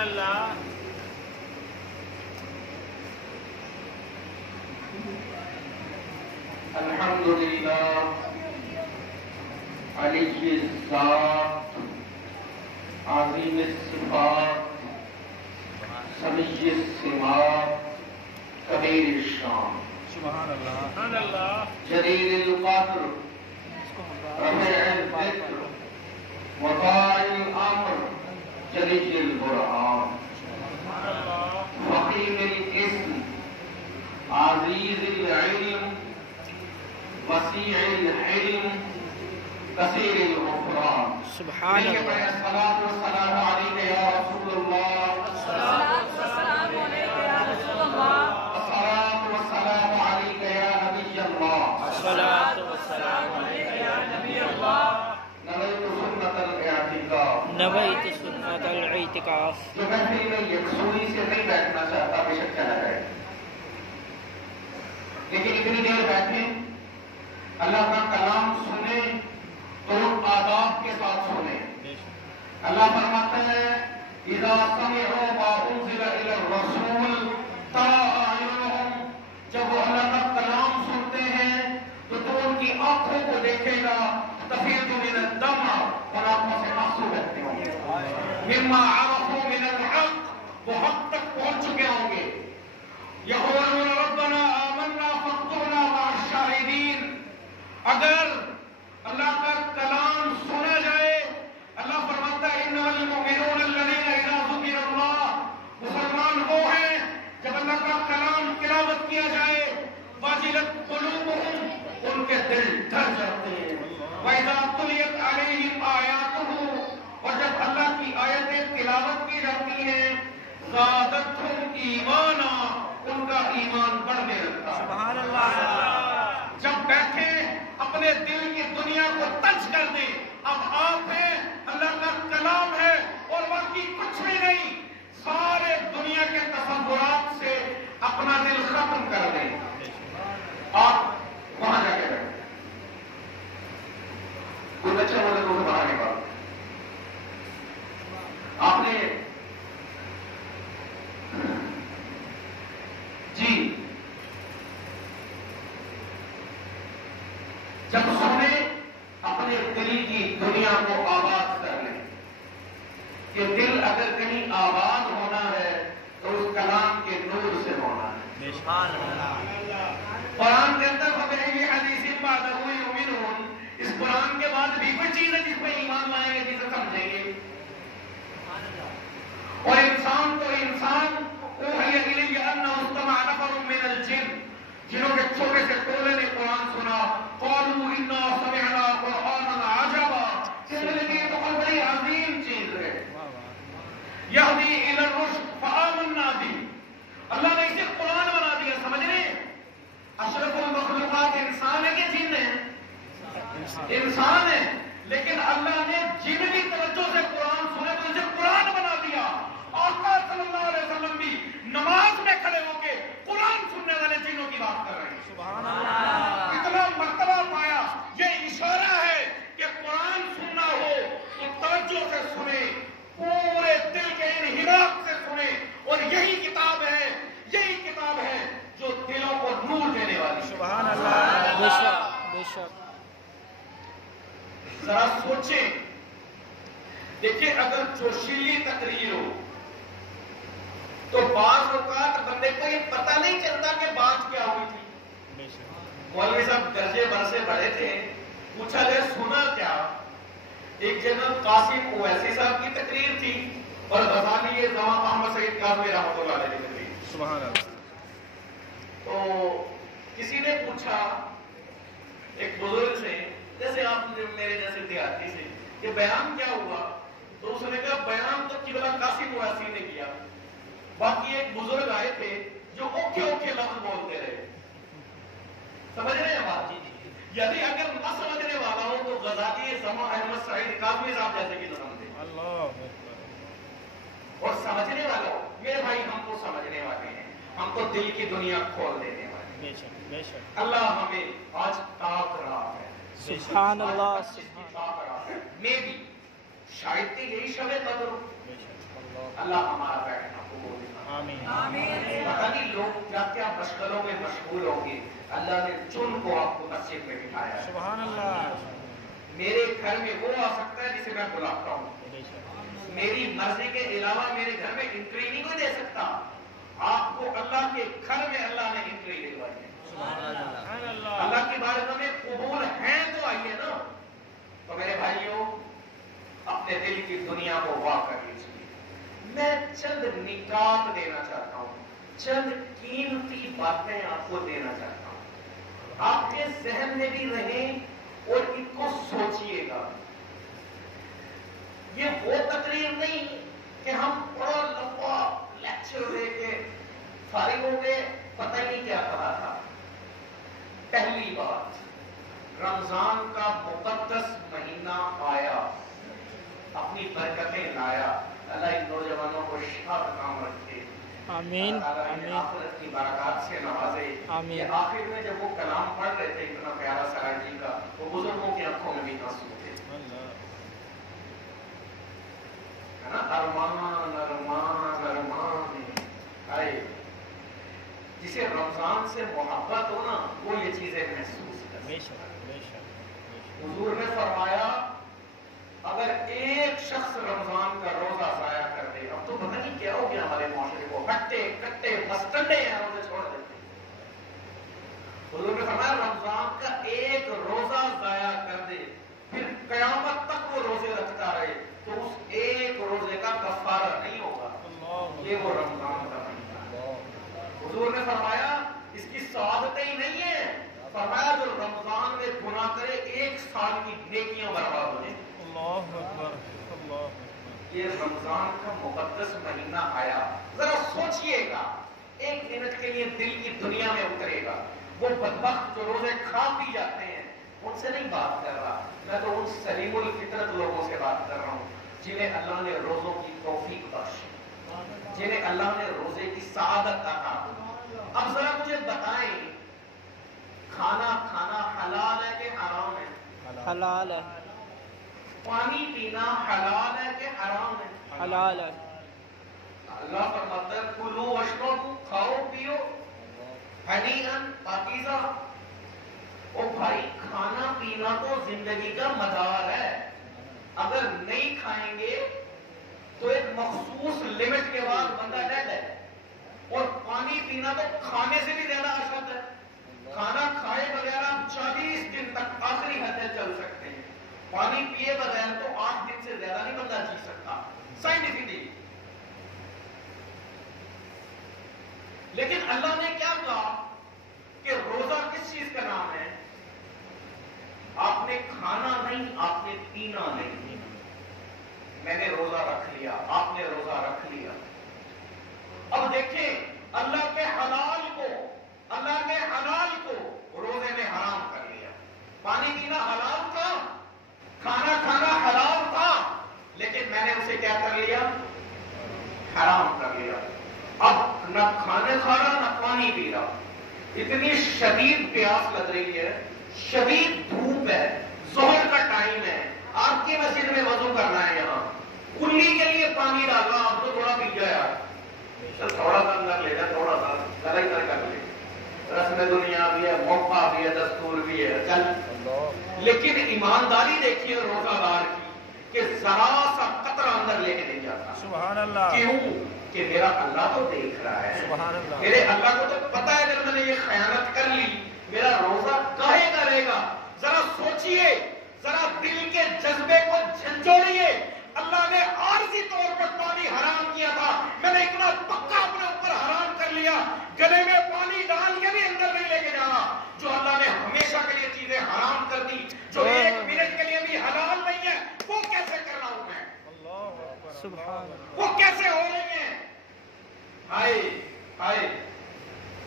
اللہ. الحمدللہ علی الذات عظیم الصفات سمیع السمات کبیر الشان سبحان اللہ. سبحان اللہ. جلیل القدر رفیع الذکر وضاع الامر جلیل البرهان فقیم الاسم عزیز العلم وسیع الحلم کثیر الغفران. سبحان اللہ. الصلاۃ والسلام علیک یا رسول اللہ. الصلاۃ والسلام علیک یا رسول اللہ. الصلاۃ والسلام علیک یا نبی اللہ. الصلاۃ السلام علیک یا نبی اللہ. نویت سنت الاعتکاف. نویت سنت الاعتکاف. جو محفل میں یکسوئی سے نہیں بیٹھنا چاہتا بے شک چلا جائے، لیکن اتنی دیر بیٹھے اللہ کا کلام سنے تو آداب کے ساتھ سنے. اللہ فرماتا ہے اذا سمعوا ما انزل الى الرسول ترى اعینهم، جب وہ اللہ کا کلام سنتے ہیں تو ان کی آنکھوں کو دیکھے گا تفیض من الدمع، اور آنکھوں سے آنسو بہتے ہوں گے. مما عرفوا من الحق، وہ حق تک پہنچ چکے ہوں گے. یقولون ربنا آمنا فاکتبنا مع الشاہدین. اگر اللہ کا کلام سنا جائے، اللہ فرماتا ہے انما المؤمنون الذین اذا ذکر اللہ، مسلمان وہ ہیں جب اللہ کا کلام تلاوت کیا جائے وجلت قلوبهم، ان کے دل ڈر جاتے ہیں. وَإِذَا تُلِيَتْ عَلَيْهِمْ آیَاتُهُ، اور جب اللہ کی آیتیں تلاوت کی جاتی ہیں زادتهم ایمانا، ان کا ایمان بڑھنے لگتا ہے. سبحان اللہ. جب بیٹھے اپنے دل کی دنیا کو ٹچ کر دیں. اب آپ ہیں، اللہ کا کلام ہے اور باقی کچھ بھی نہیں. سارے دنیا کے تصورات سے اپنا دل ختم کر دیں. آپ وہاں جا کے بیٹھے، کوئی بچہ بولے تو باہر نکال. آپ نے جی جب سنے اپنے دل کی دنیا کو آباد کر لیں. کہ دل اگر کہیں آباد ہونا ہے تو اس کلام کے نور سے ہونا ہے. سبحان اللہ. قرآن کے اندر فبأي حدیث بعدہ یؤمنون، اس قرآن کے بعد بھی کوئی چیز ہے جس پہ ایمان لائیں گے، جسے سمجھیں گے. اور انسان تو انسان اوحی الی انہ استمع نفر من الجن، جنہوں کے چھوٹے سے ٹولے نے قرآن سنا. قالوا انا سمعنا قرآنا عجبا، کہنے لگے یہ تو بڑی عظیم چیز ہے. یہدی الی الرشد فآمنا بہ، اللہ نے اسے قرآن بنا دیا. سمجھ رہے ہیں؟ اشرف المخلوقات انسان ہے کہ جن ہے؟ انسان ہے، لیکن اللہ نے جن بھی توجہ سے قرآن سنے تو اسے قرآن بنا دیا. آقا صلی اللہ علیہ وسلم بھی نماز میں کھڑے ہو کے قرآن سننے والے جنوں کی بات کر رہے ہیں. سبحان اللہ. اتنا مرتبہ پایا. یہ اشارہ ہے کہ قرآن سننا ہو تو توجہ سے سنے، پورے دل کے انحراف سے سنے. اور یہی کتاب ہے جو دلوں کو نور دینے والی. سبحان اللہ. بے شک بے شک. ذرا سوچیں، دیکھیں اگر جوشیلی تقریر ہو تو بعض اوقات بندے کو یہ پتہ نہیں چلتا کہ بات کیا ہوئی تھی. بے شک. مولوی صاحب درجے بھر سے بڑے تھے، پوچھا گیا سنا کیا؟ ایک جنرل قاسم اویسی صاحب کی تقریر تھی اور غزالی زمان محمد سعید کاظمی رحمۃ اللہ علیہ کی تقریر. سبحان اللہ. تو کسی نے پوچھا ایک بزرگ سے، جیسے آپ میرے جیسے دیہاتی سے، کہ بیان کیا ہوا؟ تو اس نے کہا بیان تو قبلہ قاسم اویسی نے کیا، باقی ایک بزرگ آئے تھے جو اوکھے اوکھے لفظ بولتے رہے. سمجھ رہے ہیں بات؟ یعنی اگر نہ سمجھنے والا ہو تو غزالی زمان احمد سعید کاظمی صاحب جیسے کی نہ سمجھے. اللہ. اور سمجھنے والا ہو، میرے بھائی ہم تو سمجھنے والے ہیں، ہم تو دل کی دنیا کھول دینے والے ہیں. بے شک بے شک. اللہ ہمیں آج طاق رہا ہے. سبحان اللہ. میں بھی شاید کہ یہی شب قدر ہو. بے شک. اللہ ہمارا بیٹھنا قبول فرمائے۔ آمین آمین۔ پتہ نہیں لوگ کیا کیا مشغلوں میں مشغول ہوں گے، اللہ نے چن کو آپ کو مسجد میں بٹھایا ہے۔ سبحان اللہ۔ میرے گھر میں وہ آ سکتا ہے جسے میں بلاتا ہوں، بے شک میری مرضی کے علاوہ میرے گھر میں انٹری نہیں کوئی دے سکتا۔ آپ کو اللہ کے گھر میں اللہ نے انٹری دلوائی ہے۔ سبحان اللہ۔ اللہ کی بارگاہ میں قبول ہیں تو آئیے نا۔ تو میرے بھائیوں، اپنے دل کی دنیا کو واہ کر لیجیے۔ میں چند نکات دینا چاہتا ہوں، چند قیمتی باتیں آپ کو دینا چاہتا ہوں، آپ کے ذہن میں بھی رہیں اور ان کو سوچئے گا۔ یہ وہ تقریر نہیں کہ ہم بڑا لمبا لیکچر دے کے فارغ ہو گئے، پتہ ہی نہیں کیا پڑھا تھا۔ پہلی بات، رمضان کا مقدس مہینہ آیا، اپنی برکتیں لایا۔ اللہ ان نوجوانوں کو شاد کام رکھے، آمین اللہ تعالیٰ انہیں آمین آخرت کی برکات سے نوازے۔ آمین۔ یہ آخر میں جب وہ کلام پڑھ رہے تھے اتنا پیارا سراج جی کا، وہ بزرگوں کی آنکھوں میں بھی آنسو تھے، ہے نا؟ ارمان ارمان ارمان آئے۔ جسے رمضان سے محبت ہو نا، وہ یہ چیزیں محسوس کر۔ بے شک بے شک۔ حضور نے فرمایا اگر ایک شخص رمضان کا روزہ ضائع کر دے، اب تو پتہ نہیں کیا ہو گیا ہمارے معاشرے کو، ہٹے کٹے مسٹنڈے ہیں، روزے چھوڑ دیتے۔ حضور نے فرمایا رمضان کا ایک روزہ ضائع کر دے، پھر قیامت تک وہ روزے رکھتا رہے، تو اس ایک روزے کا کفارہ نہیں ہوگا۔ یہ وہ رمضان کا مہینہ ہے۔ حضور نے فرمایا اس کی سعادتیں ہی نہیں ہیں، فرمایا جو رمضان میں گناہ کرے ایک سال کی نیکیاں برباد ہو جائیں۔ اللہ اکبر اللہ اکبر۔ یہ رمضان کا مقدس مہینہ آیا، ذرا سوچئے گا، ایک منٹ کے لیے دل کی دنیا میں اترے گا۔ وہ بدبخت جو روزے کھا پی جاتے ہیں ان سے نہیں بات کر رہا، میں تو ان سلیم الفطرت لوگوں سے بات کر رہا ہوں جنہیں اللہ نے روزوں کی توفیق بخشی، جنہیں اللہ نے روزے کی سعادت عطا کی۔ اب ذرا مجھے بتائیں، کھانا کھانا حلال ہے کہ حرام ہے؟ حلال ہے پانی پینا حلال ہے کہ حرام ہے؟ حلال ہے۔ اللہ فرماتا ہے کلو واشربو، کھاؤ پیو ہنیئن پاکیزہ۔ او بھائی، کھانا پینا تو زندگی کا مدار ہے، اگر نہیں کھائیں گے تو ایک مخصوص لمٹ کے بعد بندہ ڈیڈ ہے، اور پانی پینا تو کھانے سے بھی زیادہ اشد ہے۔ کھانا کھائے بغیر آپ 40 دن تک آخری حد تک چل سکتے ہیں، پانی پیے بغیر تو 8 دن سے زیادہ نہیں بندہ جی سکتا سائنٹیفکلی۔ لیکن اللہ نے کیا کہا کہ روزہ کس چیز کا نام ہے؟ آپ نے کھانا نہیں، آپ نے پینا نہیں۔ میں نے روزہ رکھ لیا، آپ نے روزہ رکھ لیا۔ اب دیکھیں اللہ کے حلال کو روزے نے حرام کر لیا۔ پانی پینا حلال تھا، کھانا کھانا حلال تھا، لیکن میں نے اسے کیا کر لیا؟ حرام کر لیا۔ اب نہ کھانے کھا رہا نہ پانی پی رہا، اتنی شدید پیاس لگ رہی ہے، شدید دھوپ ہے، ظہر کا ٹائم ہے، آپ کی مسجد میں وضو کرنا ہے، یہاں کلی کے لیے پانی ڈالنا، آپ تو تھوڑا پی جائے یار، چل تھوڑا سا اندر لے جائے، تھوڑا سا ذرا ادھر کر لے، رسم دنیا بھی ہے، موقع بھی ہے، دستور بھی ہے، چل۔ لیکن ایمانداری دیکھیے روزہ دار کی کہ ذرا سا قطرہ اندر لے کے نہیں جاتا۔ سبحان اللہ۔ کیوں؟ کہ میرا اللہ تو دیکھ رہا ہے، سبحان اللہ۔ میرے اللہ کو تو پتا ہے اگر میں نے یہ خیانت کر لی میرا روزہ کاہے کا رہے گا۔ ذرا سوچئے، ذرا دل کے جذبے کو جھنجھوڑیے۔ اللہ نے عارضی طور پر پانی حرام کیا تھا، میں نے اتنا پکا اپنے اوپر حرام کر لیا، گلے میں پانی ڈال کے بھی اندر نہیں لے کے جانا۔ جو اللہ نے ہمیشہ کے لیے چیزیں حرام کر دی، جو ایک منٹ کے لیے بھی حلال نہیں ہے، وہ کیسے کر رہا ہوں میں؟ سبحان اللہ۔ وہ کیسے ہو رہی ہیں؟ ہائے ہائے،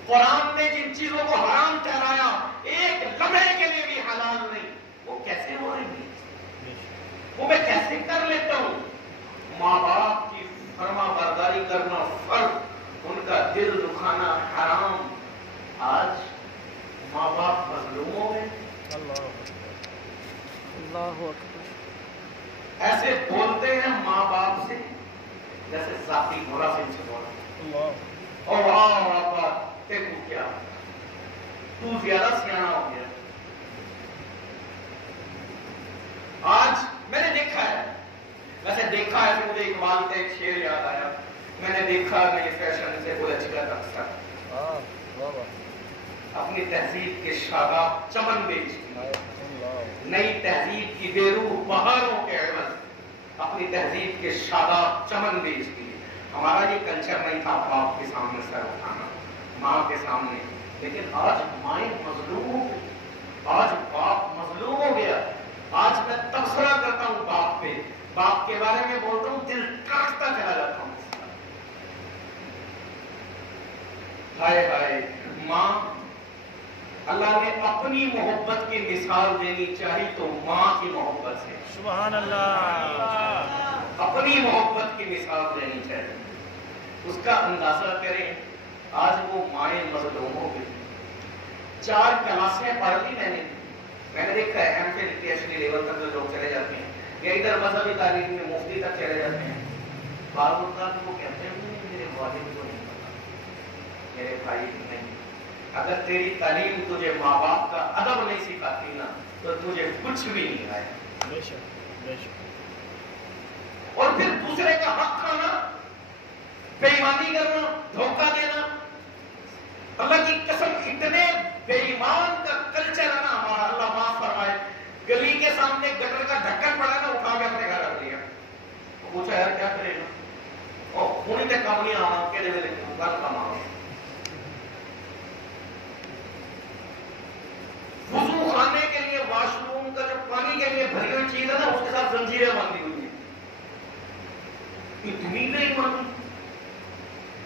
قرآن نے جن چیزوں کو حرام ٹھہرایا ایک لمحے کے لیے بھی حلال نہیں، وہ کیسے ہو رہی ہیں؟ وہ میں کیسے کر لیتا ہوں؟ ماں باپ کی فرما برداری کرنا فرض، ان کا دل دکھانا حرام۔ آج ماں باپ مظلوموں میں اللہ اکبر۔ ایسے بولتے ہیں ماں باپ سے جیسے ذاتی گھوڑا سے ان سے بولا اللہ اور وہاں دیکھو کیا تو زیادہ سیاح ہو گیا. آج میں نے دیکھا ہے، ویسے دیکھا ہے تو مجھے اقبال کا ایک شعر یاد آیا. میں نے دیکھا نئے فیشن سے کوئی اچھا تھا اپنی تہذیب کے شاداب چمن بیچ نئی تہذیب کی بے روح بہاروں کے عوض اپنی تہذیب کے شاداب چمن بیچ دی. ہمارا یہ کلچر نہیں تھا باپ کے سامنے سر اٹھانا، ماں کے سامنے. لیکن آج مائیں مظلوم ہو گئی، آج باپ مظلوم ہو گیا. آج میں تبصرہ کرتا ہوں باپ پہ، باپ کے بارے میں بولتا ہوں دل تڑپتا چلا جاتا ہوں. ہائے ہائے ماں، اللہ نے اپنی محبت کی مثال دینی چاہی تو ماں کی محبت سے، سبحان اللہ، اپنی محبت کی مثال دینی چاہیے. اس کا اندازہ کریں. آج وہ مائیں مظلوم ہو گئی. 4 کلاسیں پڑھ لی میں نے دیکھا ہے ایم سے پی ایچ ڈی لیول تک جو لوگ چلے جاتے ہیں یا ادھر مذہبی تعلیم میں مفتی تک چلے جاتے ہیں. بعض اوقات وہ کہتے ہیں میرے والد کو نہیں پتا، میرے بھائی نہیں. اگر تیری تعلیم تجھے ماں باپ کا ادب نہیں سکھاتی نا تو تجھے کچھ بھی نہیں آئے. بے شک بے شک. اور پھر دوسرے کا حق کھانا، بے ایمانی کرنا، دھوکہ دینا. اللہ کی قسم اتنے بے ایمان کا کلچر ہے نا ہمارا. اللہ معاف فرمائے، گلی کے سامنے گٹر کا ڈھکن پڑا نا، اٹھا کے اپنے گھر رکھ دیا. پوچھا یار کیا کرے گا؟ ہونی تے کام نہیں آنا کہ گل کما. وضو خانے کے لیے واش روم کا جو پانی کے لیے بھری ہوئی چیز ہے نا، اس کے ساتھ زنجیریں باندھی ہوئی ہیں. اتنی بے ایمانی.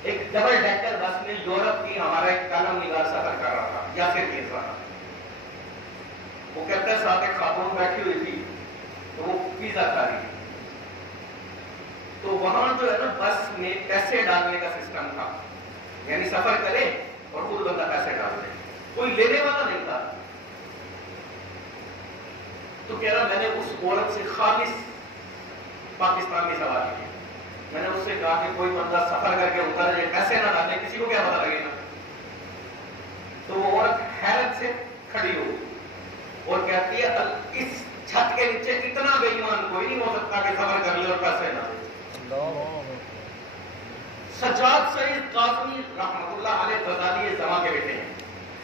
ایک ڈبل ڈیکر بس میں یورپ کی ہمارا ایک کالم نگار سفر کر رہا تھا یا پھر کیسا. وہ کہتا ہے ساتھ ایک خاتون بیٹھی ہوئی تھی تو وہ پیزا کھا رہی تھی. تو وہاں جو ہے نا بس میں پیسے ڈالنے کا سسٹم تھا، یعنی سفر کرے اور خود بندہ پیسے ڈال دے، کوئی لینے والا نہیں تھا. تو کہہ رہا میں نے اس عورت سے خالص پاکستان کی سوال کی. میں نے اس سے کہا کہ کوئی بندہ سفر کر کے اتر جائے پیسے نہ ڈالے، کسی کو کیا پتا لگے گا؟ تو وہ عورت حیرت سے کھڑی ہو اور کہتی ہے اس چھت کے نیچے اتنا بے ایمان کوئی نہیں ہو سکتا کہ سفر کر لے اور پیسے نہ دے. سجاد سعید قاسمی رحمۃ اللہ علیہ غزالی زماں کے بیٹے ہیں.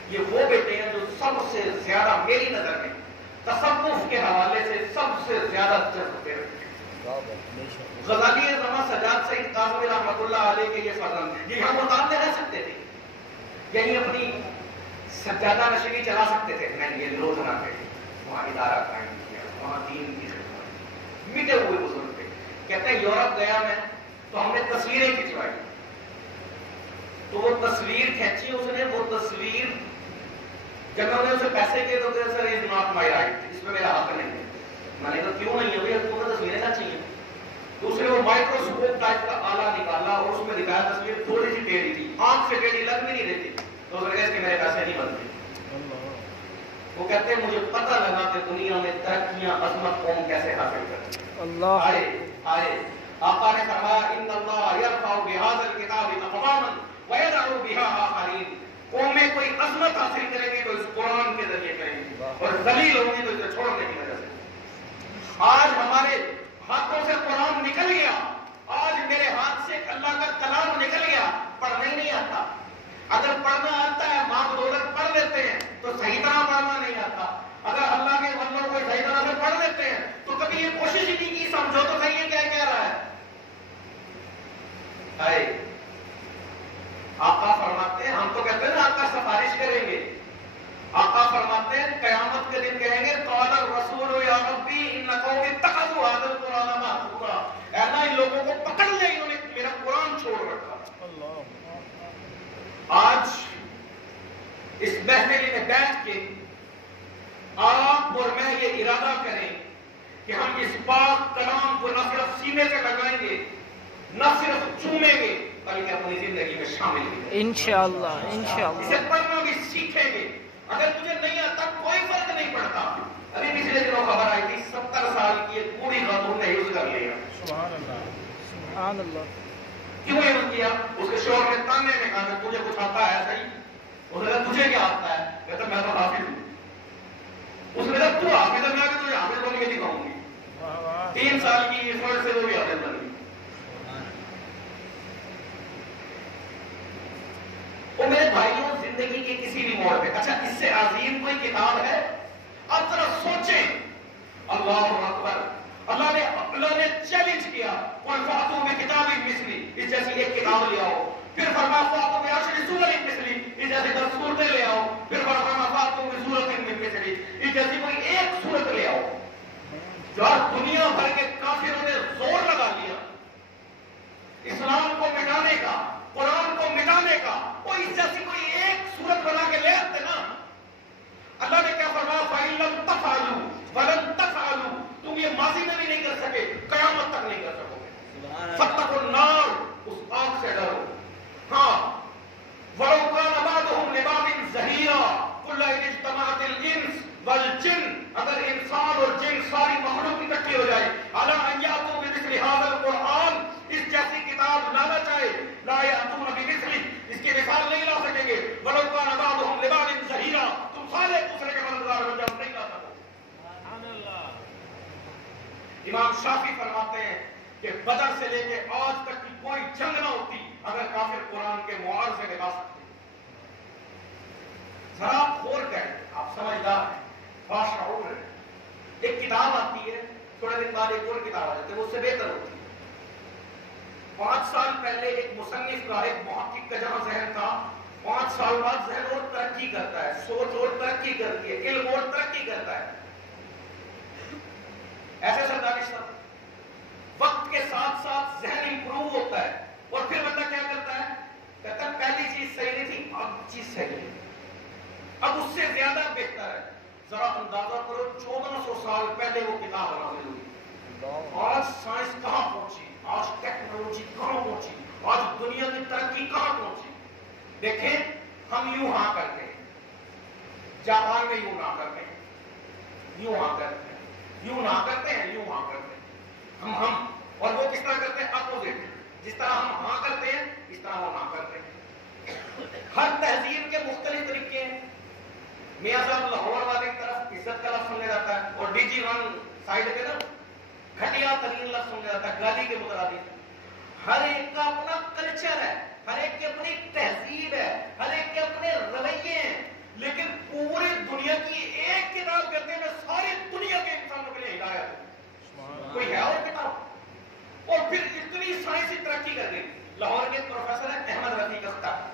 یہ وہ بیٹے ہیں جو سب سے زیادہ میری نظر میں تصوف کے حوالے سے سب سے زیادہ جذبے رکھتے ہیں. غزالی زماں سجاد سعید قاسمی رحمۃ اللہ علیہ کے یہ فرزند یہ ہم مقام میں رہ سکتے تھے، یعنی اپنی سجادہ نشینی چلا سکتے تھے. نہیں، یہ روز نہ تھے، وہاں ادارہ قائم کیا، وہاں دین کی خدمت. مٹے ہوئے بزرگ تھے. کہتے ہیں یورپ گیا میں تو ہم نے تصویریں کھنچوائی. تو وہ تصویر کھینچی اس نے، وہ تصویر جب میں نے اسے پیسے کیے تو سر از ناٹ مائی رائٹ، اس میں میرا حق نہیں ہے. میں نے کہا کیوں نہیں ہے بھائی، تمہیں تصویریں نہ چاہیے. دوسرے وہ مائکروسکوپ ٹائپ کا آلہ نکالا اور اس میں دکھایا تصویر تھوڑی سی ٹیڑھی تھی، آنکھ سے ٹیڑھی لگ بھی نہیں رہتی. تو اس نے کہا اس کے میرے پیسے نہیں بنتے. وہ کہتے ہیں مجھے پتہ لگا کہ دنیا میں ترقیاں عظمت قوم کیسے حاصل کرتی ہے. اللہ آئے آقا نے فرمایا ان اللہ یرفع بہذا الکتاب اقواما ویضع بها آخرین. قومیں کوئی عظمت حاصل کریں گے تو اس قرآن کے ذریعے کریں گے، اور ذلیل ہوں گی تو اسے چھوڑنے کی وجہ سے. آج ہمارے ہاتھوں سے قرآن نکل گیا، آج میرے ہاتھ سے اللہ کا کلام نکل گیا، پڑھنے نہیں آتا. اگر پڑھنا آتا ہے ماں بدولت پڑھ لیتے ہیں تو صحیح طرح پڑھنا نہیں آتا. اگر اللہ کے بندوں کو صحیح طرح سے پڑھ لیتے ہیں تو کبھی یہ کوشش ہی نہیں کی سمجھو تو صحیح ہے کیا کہہ رہا ہے. آقا فرماتے ہیں، ہم تو کہتے ہیں آقا سفارش کریں گے. آقا فرماتے ہیں قیامت کے دن کہیں گے قال الرسول یا ربی ان قوم اتخذوا هذا القرآن مهجورا. اے اللہ ان لوگوں کو پکڑ لے، انہوں نے میرا قرآن چھوڑ رکھا. آج اس محفل میں بیٹھ کے آپ اور میں یہ ارادہ کریں کہ ہم اس پاک کلام کو نہ صرف سینے سے لگائیں گے، نہ صرف چومیں گے، بلکہ اپنی زندگی میں شامل بھی. انشاءاللہ انشاءاللہ. اسے پڑھنا بھی سیکھیں گے. اگر تجھے نہیں آتا کوئی فرق نہیں پڑتا. ابھی پچھلے دنوں خبر آئی تھی 70 سال کی ایک بوڑھی خاتون نے حفظ کر لیا. سبحان اللہ سبحان اللہ. کیوں عرض کیا؟ اس کے شوہر نے تانے میں کہا کہ تجھے کچھ آتا ہے صحیح؟ اس نے کہا تجھے کیا آتا ہے؟ کہتا میں تو حافظ ہوں۔ اس نے کہا تو حافظ ہے، میں بھی تجھے حافظ بن کے دکھاؤں گی۔ 3 سال کی عصمت سے وہ بھی حافظ بن گئی۔ وہ میرے بھائیوں زندگی کے کسی بھی موڑ پہ، اچھا اس سے عظیم کوئی کتاب ہے؟ اب ذرا سوچیں، اللہ اکبر، اللہ نے چیلنج کیا، وَانْفَعْتُوا بِكِتَابٍ مِثْلِي، اس جیسی ایک کتاب لے آؤ۔ پھر فرمایا فَأْتُوا بِعَشْرِ سُوَرٍ مِثْلِي، اس جیسی 10 سورتیں لے آؤ۔ پھر فرمایا فَأْتُوا بِسُورَةٍ مِّن مِثْلِي، اس جیسی کوئی ایک سورت لے آؤ۔ یار دنیا بھر کے کافروں نے زور لگا لیا اسلام کو مٹانے کا، قرآن کو مٹانے کا، وہ اس جیسی کوئی ایک سورت بنا کے لے آتے نا۔ اللہ نے کیا فرمایا؟ فَإِن لَّمْ تَفْعَلُوا وَلَن تَفْعَلُوا، تم یہ ماضی میں بھی نہیں کر سکے، قیامت تک نہیں کر سکو گے۔ فَاتَّقُوا النَّارَ، اس آگ سے ڈرو۔ ہاں، وَلَوْ كَانَ بَعْضُهُمْ لِبَعْضٍ ظَهِيرًا قُلْ لَئِنِ اجْتَمَعَتِ الْإِنسُ وَالْجِنُّ، اگر انسان اور جن ساری مخلوق اکٹھی ہو جائے، عَلَىٰ أَن يَأْتُوا بِمِثْلِ هَٰذَا الْقُرْآنِ، اس جیسی کتاب لانا چاہے، لَا يَأْتُونَ بِمِثْلِهِ، اس کی مثال نہیں لا سکیں گے۔ وَلَوْ كَانَ بَعْضُهُمْ لِبَعْضٍ ظَهِيرًا، تم سارے ایک دوسرے کے مددگار بن جاؤ، نہیں لا سکو۔ امام شافعی فرماتے ہیں کہ بدر سے لے کے آج تک کی کوئی جنگ نہ ہوتی اگر کافر قرآن کے معارضے میں لا سکتے۔ ذرا آپ غور کریں، آپ سمجھدار ہیں، باشعور ہیں۔ ایک کتاب آتی ہے، تھوڑے دن بعد ایک اور کتاب آ جاتی ہے، وہ اس سے بہتر ہوتی ہے۔ 5 سال پہلے ایک مصنف کا، ایک محقق کا جہاں ذہن تھا، 5 سال بعد ذہن اور ترقی کرتا ہے، سوچ اور ترقی کرتی ہے، علم اور ترقی کرتا ہے۔ ایسے سردانش صاحب، وقت کے ساتھ ساتھ ذہن امپروو ہوتا ہے، اور پھر بندہ کیا کرتا ہے؟ کہتا ہے پہلی چیز صحیح نہیں تھی، اب چیز صحیح ہے، اب اس سے زیادہ بہتر ہے۔ ذرا اندازہ کرو 1400 سال پہلے وہ کتاب نازل ہوئی، آج سائنس کہاں پہنچی، آج ٹیکنالوجی کہاں پہنچی، آج دنیا کی ترقی کہاں پہنچی۔ دیکھیں ہم یوں ہاں کرتے ہیں، جاپان میں یوں نہ کرتے ہیں، یوں ہاں کرتے ہیں، یوں نہ کرتے ہیں، یوں ہاں کرتے ہیں، ہم اور وہ کس طرح کرتے ہیں؟ اپوزٹ، جس طرح ہم ہاں کرتے ہیں اس طرح وہ نہ کرتے ہیں۔ ہر تہذیب کے مختلف طریقے ہیں۔ میاں صاحب لاہور والے کی طرف عزت کا لفظ سمجھا جاتا ہے، اور ڈی جی 1 سائڈ پہ نا گھٹیا ترین لفظ سمجھا جاتا ہے، گالی کے مترادف۔ ہر ایک کا اپنا کلچر ہے، ہر ایک کی اپنی تہذیب ہے، ہر ایک کے اپنے رویے ہیں، لیکن پوری دنیا کی ایک کتاب کرتے ہیں ساری دنیا کے انسانوں کے لیے ہدایت ہے۔ کوئی ہے اور کتاب؟ اور پھر اتنی سائنسی ترقی کر گئی۔ لاہور کے پروفیسر ہیں احمد رفیق اختر،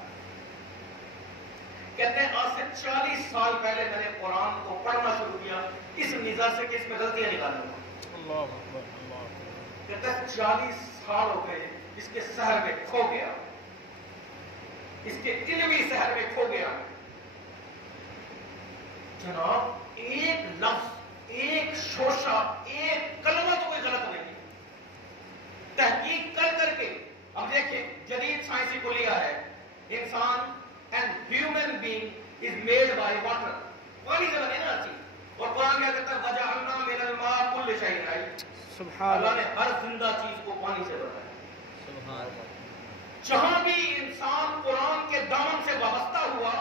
کہتے ہیں آج سے 40 سال پہلے میں نے قرآن کو پڑھنا شروع کیا، اس نظر سے کہ اس میں غلطیاں نکالوں گا۔ کہتے ہیں 40 سال ہو گئے، اس کے سحر میں کھو گیا، اس کے علمی سحر میں کھو گیا۔ جناب ایک لفظ، ایک شوشہ، ایک کلمہ تو کوئی غلط نہیں، تحقیق کر کر کے۔ اب دیکھیں جدید سائنسی کلیہ ہے، انسان and human being is made by water، پانی سے بنے نا چیز، اور قرآن کیا کہتا ہے وَجَعَلْنَا مِنَ الْمَاءِ كُلِّ شَيْءٍ حَيٍّ، اللہ نے ہر زندہ چیز کو پانی سے بنایا۔ جہاں بھی انسان قرآن کے دامن سے وابستہ ہوا،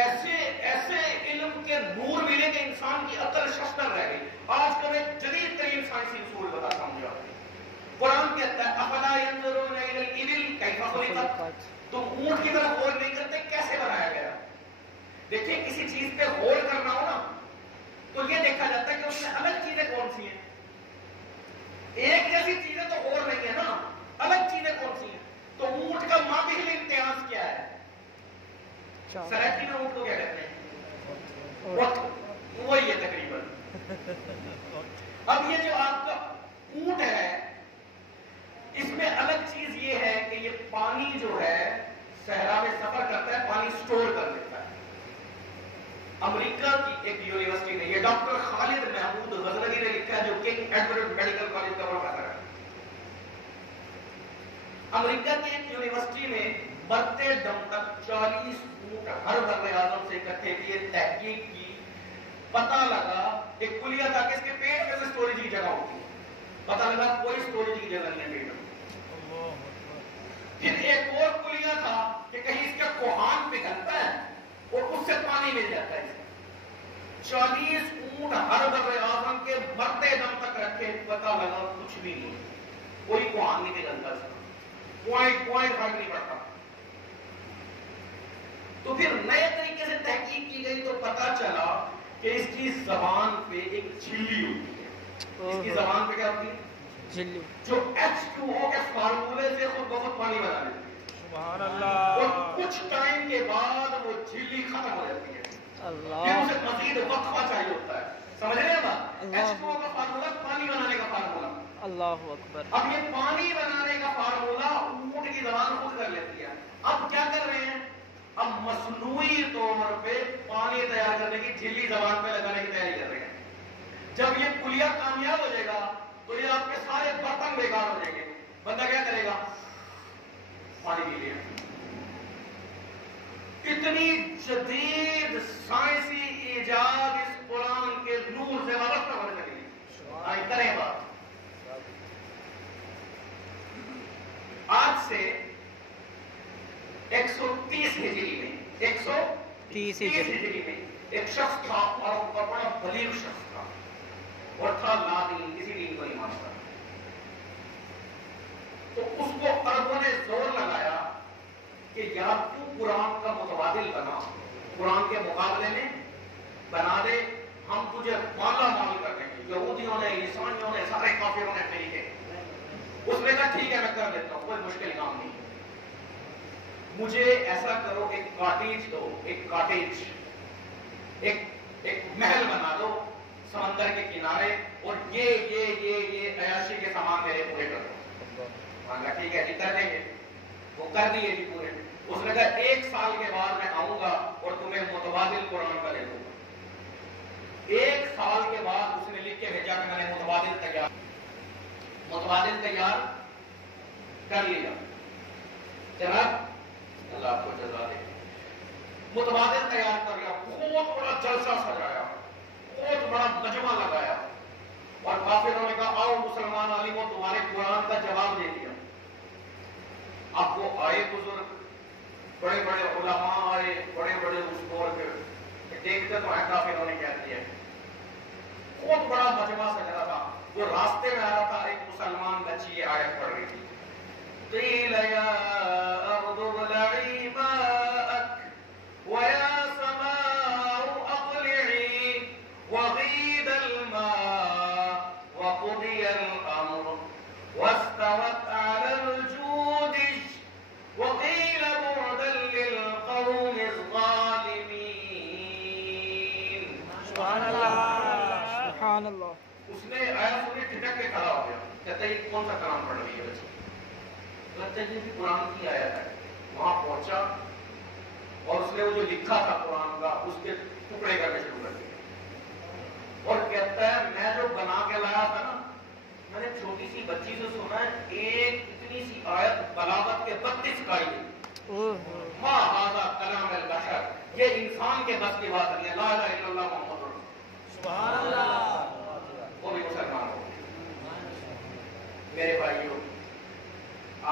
ایسے ایسے علم کے نور ملے کہ انسان کی عقل ششدر رہ گئی۔ آج کا میں جدید ترین سائنسی اصول بتاتا ہوں آپ کو۔ قرآن کہتا ہے افلا ينظرون الى الابل كيف خلقت، تم اونٹ کی طرف غور نہیں کرتے کیسے بنایا گیا۔ دیکھیں کسی چیز پہ غور کرنا ہو نا تو یہ دیکھا جاتا ہے کہ اس میں الگ چیزیں کون سی ہیں، ایک جیسی چیزیں تو غور نہیں ہے نا، الگ چیزیں کون سی ہیں۔ تو اونٹ کا مابہل امتیاز کیا ہے؟ سرحدی میں اونٹ کو کیا کہتے ہیں؟ وہی ہے تقریباً۔ اب یہ جو آپ کا اونٹ ہے، اس میں الگ چیز یہ ہے کہ یہ پانی جو ہے صحرا میں سفر کرتا ہے، پانی سٹور کر دیتا ہے۔ امریکہ کی ایک یونیورسٹی نے، یہ ڈاکٹر خالد محمود غزنوی نے لکھا ہے جو کنگ ایڈورڈ میڈیکل کالج کا پروفیسر ہے۔ امریکہ کی ایک یونیورسٹی میں مرتے دم تک 40 اونٹ ہر بر اعظم سے اکٹھے کیے، تحقیق کی، پتہ لگا ایک کلیہ تھا کہ اس کے پیٹ میں سے سٹوریج کی جگہ ہوتی ہے، پتہ لگا کوئی سٹوریج کی جگہ نہیں ہے پیٹ میں۔ پھر ایک اور کلیہ تھا کہ کہیں اس کا کوہان پگھلتا ہے اور اس سے پانی مل جاتا ہے. 40 اونٹ ہر بر اعظم کے مرتے دم تک رکھے, پتا لگا کچھ بھی نہیں, کوئی کوہان نہیں پگھلتا, پوائنٹ فرق نہیں پڑتا. تو پھر نئے طریقے سے تحقیق کی گئی تو پتا چلا کہ اس کی زبان پہ ایک جھلی ہوتی ہے. اس کی زبان پہ کیا ہوتی ہے؟ جھلی. جو H2O کے فارمولے سے خود بخود پانی بنا دیتی ہے. سبحان اللہ. اور کچھ ٹائم کے بعد وہ جھلی ختم ہو جاتی ہے. پھر اللہ. اسے مزید وقفہ چاہیے ہوتا ہے. سمجھ رہے ہیں بات؟ H2O کا فارمولا پانی بنانے کا فارمولا. اللہ اکبر. اب یہ پانی بنانے کا فارمولا اونٹ کی زبان خود کر لیتی ہے. اب کیا کر رہے ہیں؟ اب مصنوعی طور پہ پانی تیار کرنے کی جھلی زبان پہ لگانے کی تیاری کر رہے ہیں. جب یہ کلیہ کامیاب ہو جائے گا تو یہ آپ کے سارے برتن بیکار ہو جائیں گے. بندہ کیا کرے گا؟ پانی پی لیا. اتنی جدید سائنسی ایجاد اس قرآن کے نور سے وابستہ ہونے لگی. آئی کریں بات. آج سے 130 ہجری میں 130 ہجری میں ایک شخص تھا اور بڑا بلیغ شخص تھا اور تھا لا دین, کسی دین کو نہیں مانتا. تو اس کو عربوں نے زور لگایا کہ یا تو قرآن کا متبادل بنا, قرآن کے مقابلے میں بنا دے, ہم تجھے مالا مال کر دیں گے. یہودیوں نے, عیسائیوں نے, سارے کافروں نے مل کے. اس نے کہا ٹھیک ہے میں کر دیتا ہوں, کوئی مشکل کام نہیں. مجھے ایسا کرو, ایک کاٹیج دو, ایک کاٹیج, ایک محل بنا دو سمندر کے کنارے, اور یہ عیاشی کے سامان میرے پورے کر دو. کہا ٹھیک ہے جی کر دیں گے. وہ کر دیے جی پورے. اس نے کہا 1 سال کے بعد میں آؤں گا اور تمہیں متبادل قرآن کا دے دوں گا. 1 سال کے بعد اس نے لکھ کے بھیجا کہ میں نے متبادل تیار کر لیا. جناب اللہ آپ کو جزا دے. متبادل تیار کر لیا, بہت بڑا جلسہ سجایا, بہت بڑا مجمع لگایا, اور کافروں نے کہا آؤ مسلمان عالموں تمہارے قرآن کا جواب دے دیا. اب وہ آئے بزرگ, بڑے بڑے علماء آئے, بڑے بڑے اس دور کے, دیکھتے تو کافروں نے کیا کیا. بہت بڑا مجمع سجا تھا. وہ راستے میں آ رہا تھا, ایک مسلمان بچی یہ آیت پڑھ رہی تھی. قیل یا ارض ابلعی ماءک ویا سماء اقلعی وغید الماء وقضی الامر واستوت علی الجود وقیل بعدا للقوم الظالمین. سبحان اللہ. سبحان اللہ. اس نے آیا سنی ٹھٹک کے کھڑا ہو گیا. کہتا ہے یہ کون سا کلام پڑھ رہی ہے بچی؟ لگتا ہے جیسے قرآن کی آیت ہے. وہاں پہنچا اور اس نے وہ جو لکھا تھا قرآن کا اس کے ٹکڑے کرنے شروع کر دیے. اور کہتا ہے میں جو بنا کے لایا تھا نا, میں نے چھوٹی سی بچی سے سنا ہے, ایک اتنی سی آیت بلاغت کے 32 قائد. ما ھذا کلام البشر, یہ انسان کے بس کی بات نہیں ہے. لا الہ الا اللہ محمد رسول اللہ. سبحان اللہ. وہ بھی مسلمان ہو. میرے بھائیوں,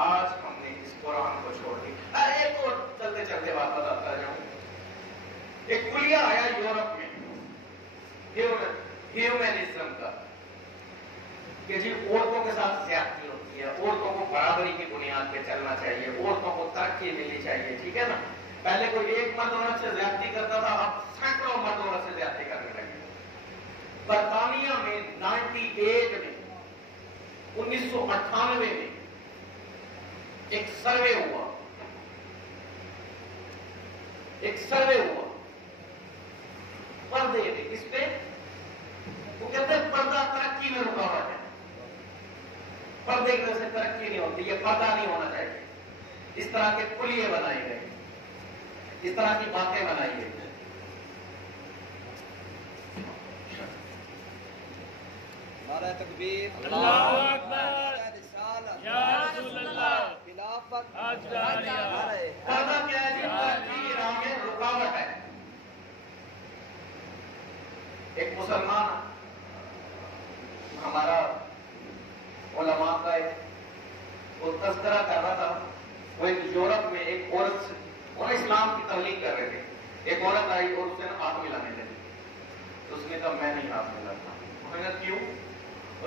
آج ہم نے اس قرآن کو چھوڑ دیا. ایک اور چلتے چلتے بات بتاتا جاؤں. ایک کلیہ آیا یورپ میں ہیومنزم کا, کہ جی عورتوں کے ساتھ زیادتی ہوتی ہے, عورتوں کو برابری کی بنیاد پہ چلنا چاہیے, عورتوں کو ترقی ملنی چاہیے. ٹھیک ہے نا. پہلے کوئی ایک مرد عورت سے زیادتی کرتا تھا, اب سینکڑوں مرد عورت سے زیادتی کرنے لگے. برطانیہ میں 98 میں 1998 میں ایک سروے ہوا, پردے میں. اس پہ وہ کہتے ہیں پردہ ترقی میں رکاوٹ ہے. پردے کی وجہ سے ترقی نہیں ہوتی, یہ پردہ نہیں ہونا چاہیے. اس طرح کے کلیے بنائے گئے, اس طرح کی باتیں بنائی گئی. نعرہ تکبیر, اللہ اکبر, رسالت, یا رسول اللہ, خلافت, پردہ کیا ہے جی؟ ترقی کی راہ میں رکاوٹ ہے. ایک مسلمان ہمارا علماء کا وہ تذکرہ کر رہا تھا. وہ عورت سے وہ اسلام کی تبلیغ کر رہے تھے. ایک عورت آئی اور اس نے ہاتھ ملانے لگی. تو اس نے کہا میں نہیں ہاتھ ملاتا. اس نے کہا کیوں؟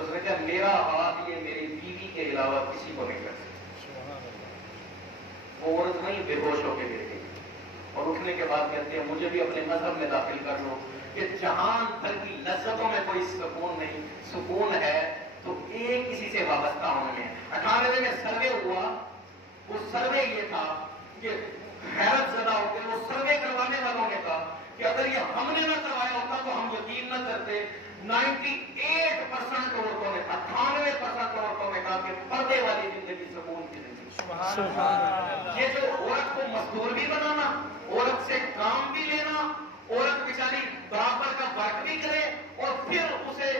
اس نے کہا میرا ہاتھ یہ میری بیوی کے علاوہ کسی کو نہیں کر سکتا. وہ عورت نہیں بے ہوش ہو کے گر گئی اور اٹھنے کے بعد کہتے ہیں مجھے بھی اپنے مذہب میں داخل کر لو کہ جہان بھر کی لذتوں میں کوئی سکون نہیں. سکون ہے تو ایک کسی سے وابستہ ہونے میں. 98 میں سروے ہوا. وہ سروے یہ تھا کہ حیرت زدہ ہو کے وہ سروے کروانے والوں نے کہا کہ اگر یہ ہم نے نہ کروایا ہوتا تو ہم یقین نہ کرتے. 98% عورتوں نے 98% عورتوں نے کہا کہ پردے والی زندگی سکون کی زندگی. یہ جو عورت کو مزدور بھی بنانا, عورت سے کام بھی لینا, عورت بیچاری برابر کا ورک بھی کرے اور پھر اسے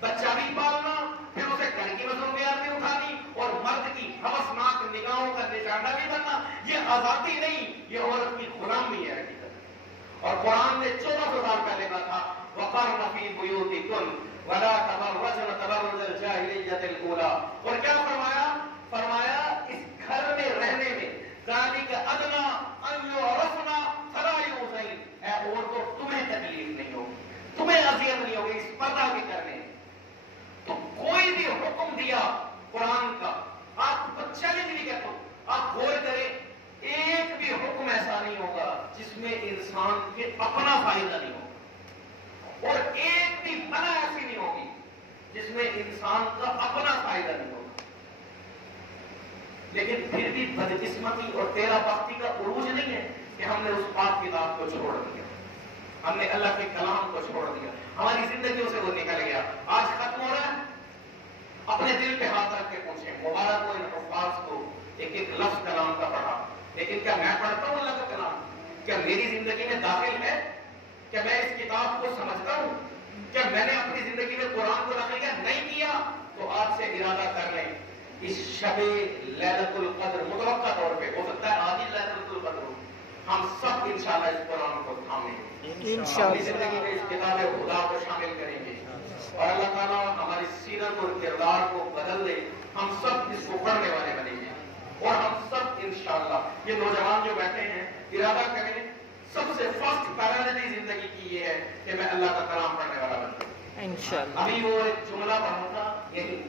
بچہ بھی پالنا, پھر اسے گھر کی مصروفیات بھی اٹھانی اور مرد کی ہوسناک نگاہوں کا نشانہ بھی بننا, یہ آزادی نہیں, یہ عورت کی غلامی ہے حقیقت. اور قرآن نے 1400 سال پہلے کہا تھا وَقَرْنَ فِي بُيُوتِكُنَّ وَلَا تَبَرَّجْنَ تَبَرُّجَ الْجَاهِلِيَّةِ الْأُولَىٰ. اور کیا فرمایا اس گھر میں رہنے میں ذَلِكَ أَدْنَىٰ أَن يُعْرَفْنَ فَلَا يُؤْذَيْنَ. اے عورتوں تمہیں تکلیف نہیں ہوگی, تمہیں اذیت نہیں ہوگی اس پردہ کے کرنے. تو کوئی بھی حکم دیا قرآن کا آپ کو چیلنج نہیں کرتا, آپ غور کریں ایک بھی حکم ایسا نہیں ہوگا جس میں انسان کے اپنا فائدہ نہیں ہوگا, اور ایک بھی منع ایسی نہیں ہوگی جس میں انسان کا اپنا فائدہ نہیں ہوگا. لیکن پھر بھی بدقسمتی اور تیرا بختی کا عروج نہیں ہے کہ ہم نے اس پاک کتاب کو چھوڑ دیا, ہم نے اللہ کے کلام کو چھوڑ دیا, ہماری زندگیوں سے وہ نکل گیا. آج ختم ہو رہا ہے, اپنے دل پہ ہاتھ رکھ کے پوچھیں مبارک ہو ان حفاظ کو ایک ایک لفظ کلام کا پڑھا, لیکن کیا میں پڑھتا ہوں اللہ کا کلام؟ کیا میری زندگی میں داخل ہے؟ کیا میں اس کتاب کو سمجھتا ہوں؟ کیا میں نے اپنی زندگی میں قرآن کو داخل کیا؟ نہیں کیا تو آج سے ارادہ کر لیں اس شب لیلۃ القدر متوقع طور پہ ہو سکتا ہے آج ہی لیلۃ القدر ہو, ہم سب انشاءاللہ اس قرآن کو تھامیں گے, اپنی زندگی میں اس کتاب خدا کو شامل کریں گے اور اللہ تعالیٰ ہماری سیرت اور کردار کو بدل دے. ہم سب اس کو پڑھنے والے بنیں گے اور ہم سب انشاءاللہ یہ نوجوان جو بیٹھے ہیں ارادہ کریں سب سے فرسٹ پرائرٹی زندگی کی یہ ہے کہ میں اللہ کا کلام پڑھنے والا بن جاؤں انشاءاللہ. ابھی وہ ایک جملہ پڑھا تھا یہی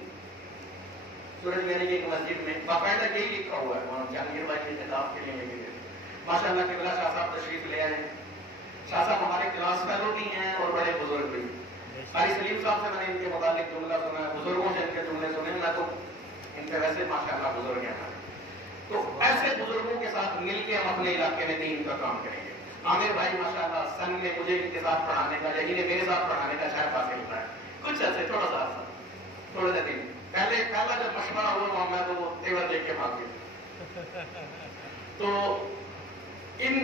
سورج میری کی ایک مسجد میں باقاعدہ یہی لکھا ہوا ہے, وہاں جہانگیر بھائی کی خطاب کے لیے ماشاء اللہ قبلہ شاہ صاحب تشریف لے آئے. شاہ صاحب ہمارے کلاس فیلو بھی ہیں اور بڑے بزرگ بھی. قاری سلیم صاحب سے میں نے ان کے متعلق جملہ سنا ہے, بزرگوں سے ان کے جملے سنے, میں تو ان پہ ویسے ماشاء اللہ بزرگ ہیں. تو ایسے بزرگوں کے ساتھ مل کے ہم اپنے علاقے میں دین کا کام کریں گے. عامر بھائی ماشاء اللہ سن میں مجھے ان کے ساتھ پڑھانے کا یا انہیں میرے ساتھ پڑھانے کا شرف حاصل ہوتا ہے. کچھ ایسے تھوڑا سا دن پہلا جب مشورہ ہوا میں تو وہ تیور لے کے بھاگ گیا. تو ان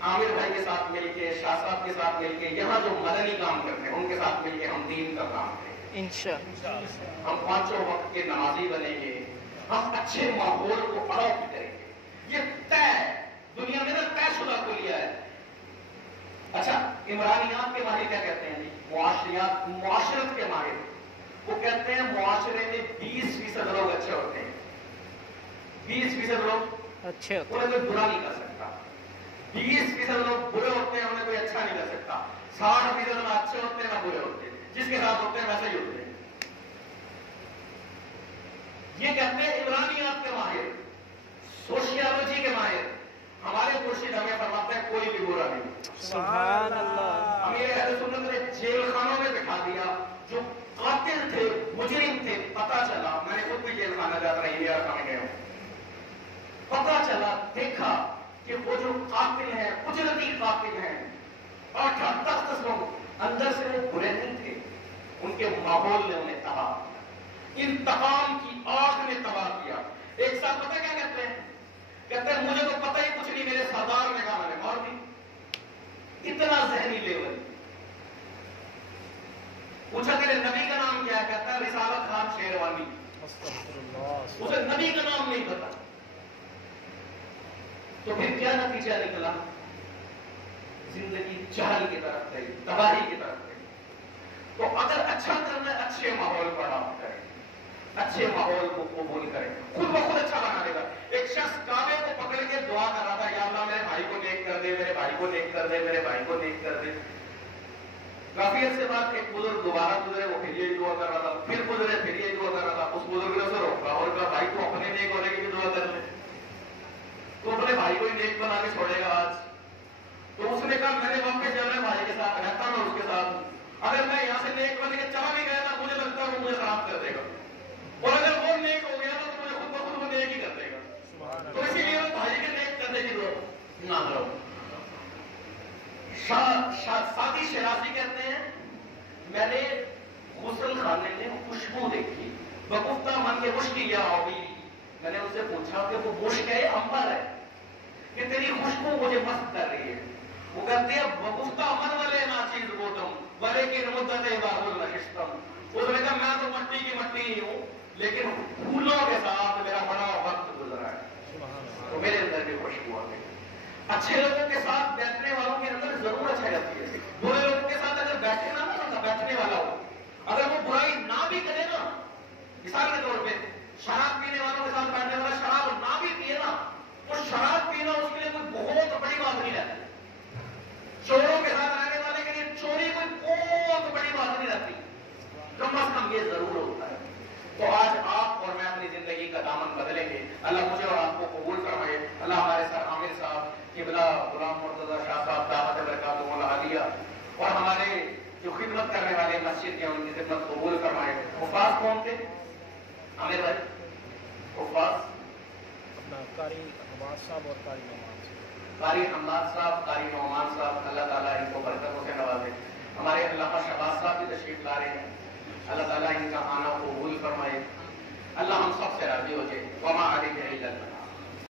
عامر بھائی کے ساتھ مل کے, شاہ صاحب کے ساتھ مل کے, یہاں جو مدنی کام کرتے ہیں ان کے ساتھ مل کے ہم دین کا کام کریں انشاءاللہ. ہم 5 وقت کے نمازی بنیں گے, ہم اچھے ماحول کو اڈاپٹ کریں گے. یہ طے دنیا میں نا طے شدہ کو لیا ہے. اچھا عمرانیات کے ماہر کیا کہتے ہیں جی؟ معاشرت کے ماہر وہ کہتے ہیں معاشرے میں 20% لوگ اچھے ہوتے ہیں, 20% لوگ اچھے ہوتے ہیں, انہیں کوئی برا نہیں کر سکتا. 20% لوگ برے ہوتے ہیں, انہیں کوئی اچھا نہیں کر سکتا. 60% نہ اچھے ہوتے ہیں نہ برے ہوتے ہیں, جس کے ساتھ ہوتے ہیں ویسے ہی ہوتے ہیں. یہ کہتے ہیں عمرانیات کے ماہر, سوشیالوجی کے ماہر. ہمارے مرشد ہمیں فرماتے ہیں کوئی بھی برا نہیں. سبحان اللہ. امیر اہل سنت نے جیل خانوں میں بٹھا دیا جو قاتل تھے, مجرم تھے. پتا چلا, میں نے خود بھی جیل خانہ جاتا رہی انڈیا میں گیا ہوں, پتا چلا دیکھا کہ وہ جو قاتل ہیں قدرتی قاتل ہیں 8-10 لوگ اندر سے وہ برے نہیں تھے, ان کے ماحول نے انہیں تباہ کیا, انتقام کی آگ نے تباہ کیا. ایک ساتھ پتہ کیا کہتے ہیں مجھے تو پتہ ہی کچھ نہیں, میرے سردار نے کہا میں نے مار دی. اتنا ذہنی لیول. پوچھا تیرے نبی کا نام کیا ہے؟ کہتا ہے رسالت خان شیروانی. اسے نبی کا نام نہیں پتا. تو پھر کیا نتیجہ نکلا؟ زندگی جہل کی طرف گئی, تباہی کی طرف گئی. تو اگر اچھا کرنا ہے اچھے ماحول پر آپ کریں, اچھے ماحول کو قبول کریں, خود بخود اچھا بنا دے گا. ایک شخص کعبے کو پکڑ کے دعا کر رہا تھا دے، میرے بھائی کو نیک کر دے، میرے بھائی کو نیک کر دے. کافی عرصے بعد ایک بزرگ دوبارہ گزرے، وہ پھر یہی دعا کر رہا تھا، پھر گزرے پھر یہی دعا کر رہا تھا. اس بزرگ نے اسے روکا اور کہا بھائی تو اپنے نیک ہونے کی بھی دعا کر لے، تو اپنے بھائی کو ہی نیک بنا کے چھوڑے گا آج. تو اس نے کہا میں نے واپس جانا ہے بھائی کے ساتھ، رہتا میں اس کے ساتھ، اگر میں یہاں سے نیک بن کے چلا بھی گیا نا مجھے لگتا ہے وہ مجھے خراب کر دے گا، اور اگر وہ نیک ہو گیا نا تو مجھے خود بخود وہ نیک ہی کر دے گا. تو اسی لیے میں بھائی کے نیک کرنے کی دعا نہ کرو. ساتھی شرازی کہتے ہیں میں نے غسل خانے میں خوشبو دیکھی، بگفتہ من کے مشک یا ہوگی. میں نے اس سے پوچھا کہ وہ مشک ہے امبر ہے کہ تیری خوشبو مجھے مست کر رہی ہے. وہ کہتے ہیں بگفتہ من والے ناچیز بوتم ورے کی مدت باب النشستم. اس نے کہا میں تو مٹی کی مٹی ہی ہوں لیکن پھولوں کے ساتھ میرا بڑا وقت گزرا ہے تو میرے اندر بھی خوشبو آ گئی. اچھے لوگوں کے ساتھ بیٹھنے والوں کے اندر ضرور اچھائی رہتی ہے. برے لوگوں کے ساتھ اگر بیٹھے نا بیٹھنے والا ہو، اگر وہ برائی نہ بھی کرے نا، مثال کے طور پہ شراب پینے والوں کے ساتھ بیٹھنے والا شراب نہ بھی پیے نا، وہ شراب پینا اس کے لیے کوئی بہت بڑی بات نہیں رہتی. چوروں کے ساتھ رہنے والے کے لیے چوری کوئی بہت بڑی بات نہیں رہتی، کم از کم یہ ضرور ہوتا ہے. تو آج آپ اور میں اپنی زندگی کا دامن بدلیں گے. اللہ مجھے اور آپ کو قبول فرمائے. اللہ ہمارے سر عامر صاحب قبلہ غلام مرتضی شاہ صاحب دعوت برکاتہ العالیہ اور ہمارے جو خدمت کرنے والے مسجد کے ان کی خدمت قبول فرمائے. حفاظ کون تھے عامر بھائی؟ حفاظ قاری حماد صاحب اور قاری نعمان صاحب. قاری حماد صاحب، قاری نعمان صاحب، اللہ تعالیٰ ان کو برکتوں سے نوازے. ہمارے علامہ شہباز صاحب بھی تشریف لا رہے ہیں، اللہ تعالیٰ ان کا آنا قبول فرمائے. اللہ ہم سب سے راضی ہو جائے. وما